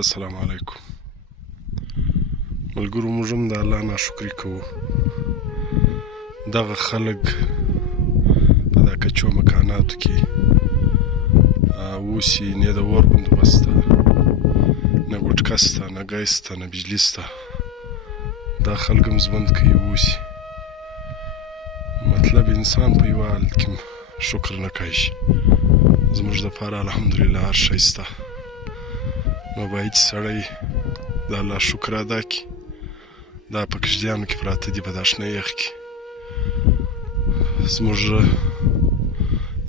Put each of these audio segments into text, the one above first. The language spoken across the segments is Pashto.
السلام علیکم ملګرو، موږ هم د الله ناشکري کوو. دغه خلک په دا کچو مکاناتو کې اوسي، نه د اور بندوبست ته، نه ګوټکه سته، نه ګیس ته، نه بجلي سته. دا خلک هم ژوند کوي، اوسي. مطلب انسان په یوه حالت کې شکر نه کوي. زموږ دپاره الحمدلله هر شی سته، نو باید چې سړی د الله شکر ادا کړي. دا په کشتیانو کې پراته دي، په دا شنه یخ کې. زموږ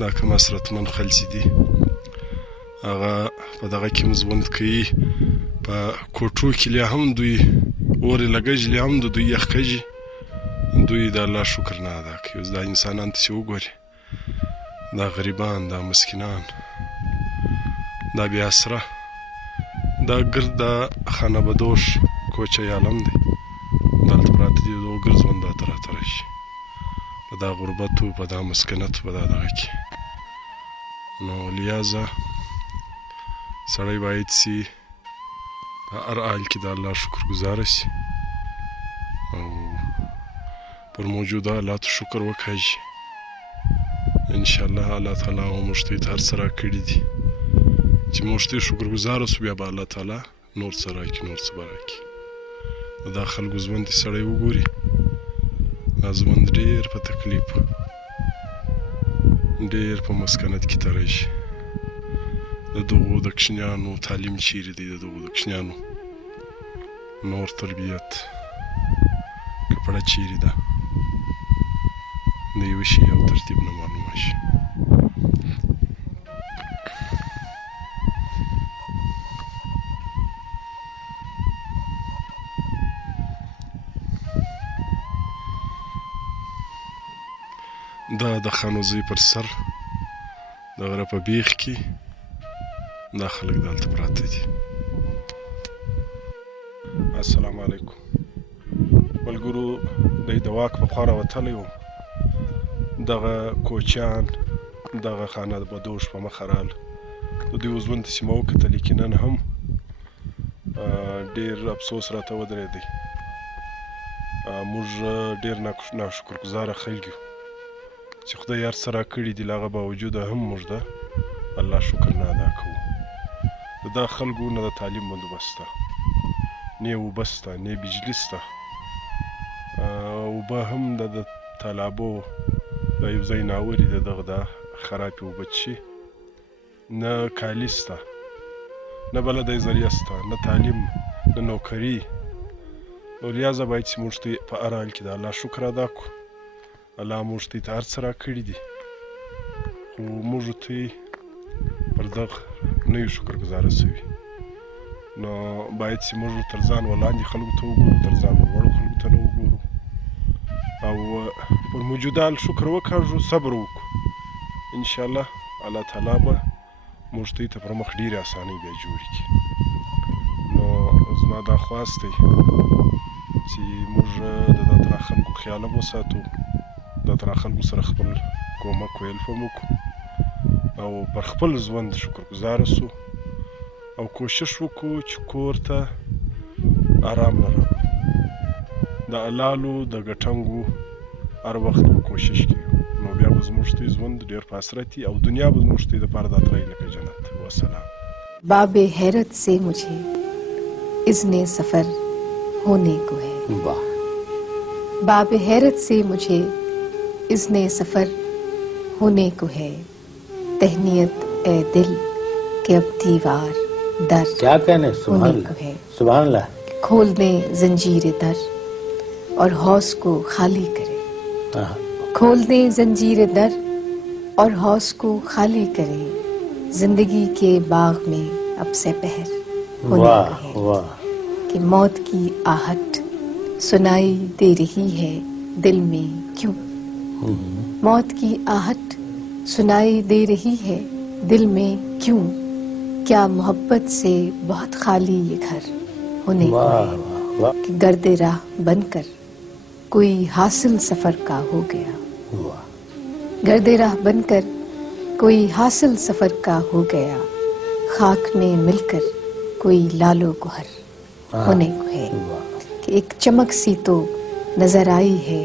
دا کوم اسرتمن خلڅې دي، هغه په دغه کې هم ژوند کوي. په کوټو کې لا هم دوی اورې لګېږي، لا هم د دوی یخ کېږي، دوی د الله شکر نه ادا کوي. اوس دا انسانان ته چې وګورې، دا غریبان، دا مسکینان، دا بې اسره، دا ګرد دا خانه بدوش کوچه عالم دی، دلته پراته دي. د وګر ژوند راته راته راشي په دا غربتو، په دا مسکنتو، په دا دغه کې. نو لہذا سړی باید چې په هر حال کې د الله شکر ګزاره شي او پر موجوده حالاتو شکر وکړي. انشاءالله الله تعالی موږ ته هر څه راکړي دي چې موږ ته شکر ګزاره سو، بیا به الله تعالی نور څه راکړي، نور څه به راکړي. دا خلکو ژوند چې سړی وګوري، دا ژوند ډېر په تکلیف، ډېر په مسکنت کې تېری شي. د دغو د کوچنیانو تعلیم چیرې دی؟ د دغو د کوچنیانو نور تربیت کپړه چیرې ده؟ د یوه شي او ترتیب نه معلومه شي. دا د خانوزۍ پر سر د غره په بیخ کې دا خلک دلته پراته دي. السلام علیکم ملګرو، دی د واک په خوا راوتلی وم. دغه کوچیان، دغه خانه بدوش په مخه راغله. د دوی ژوند چې مې وکتل، یقینا هم ډېر افسوس راته ودرېدی. موږ ډېر ناشکرګزاره خلک یو چې خدای هر څه راکړي دي، له هغه باوجوده هم موږ د الله شکر نه ادا کوو. د دا خلکو نه د تعلیم بندوبست شته، نه اوبه شته، نه بجلي شته. اوبه هم د تالابو دا یو ځای ناوري د دغه د خرابې اوبه څښي. نه کالي شته، نه بله دی ذریعه شته، نه تعلیم، نه نوکري. نو لہذا باید چې موږ ته په هر حال کې د الله شکر ادا کړو. الله موږ ته هر څه راکړي دي، خو موږ ته پر دغه نه یو شکر ګزاره سوي. نو باید چې موږ تر ځان ولاندې خلکو ته وګورو، تر ځان وړو خلکو ته نه وګورو، او پر موجوده حال شکر وکړو، صبر وکړو. انشاءالله الله تعالی به موږ ته پر مخ ډېرې اسانۍ بیا جوړې کړي. نو زما دا خواست دی چې موږ د دغه خلکو خیال هم وساتو، د تر خلکو سره خپل کومک ویل هم وکړو، او پر خپل ژوند شکر ګزاره سو، او کوشش وکړو چې کور ته آرام لرو. د حلالو د ګټنګو هر وخت به کوشش کوو، نو بیا به زموږ ته ژوند ډېر په اسرت وي، او دنیا به زموږ ته دپاره دا ترایي لکه جنت. وسلام. बाब हैरत से मुझे इज़्ने सफ़र होने को है। बाब हैरत से मुझे इज़्ने सफ़र होने को है। तहनीयत ए दिल के अब दीवार दर क्या कहने होने को है। सुभान अल्लाह। खोल दे जंजीर दर और हौस को खाली करे। खोल दे जंजीर दर और हौस को खाली करे। जिंदगी के बाग में अब से पहर होने को है कि मौत की आहट सुनाई दे रही है दिल में क्यों। मौत की आहट सुनाई दे रही है दिल में क्यों। क्या मोहब्बत से बहुत खाली ये घर होने को है कि गर्दे राह बनकर कोई हासिल सफर का हो गया। गर्दे राह बनकर कोई हासिल सफर का हो गया। खाक में मिलकर کوئی لالو گوہر ہونے کو ہے کہ ایک چمک سی تو نظر آئی ہے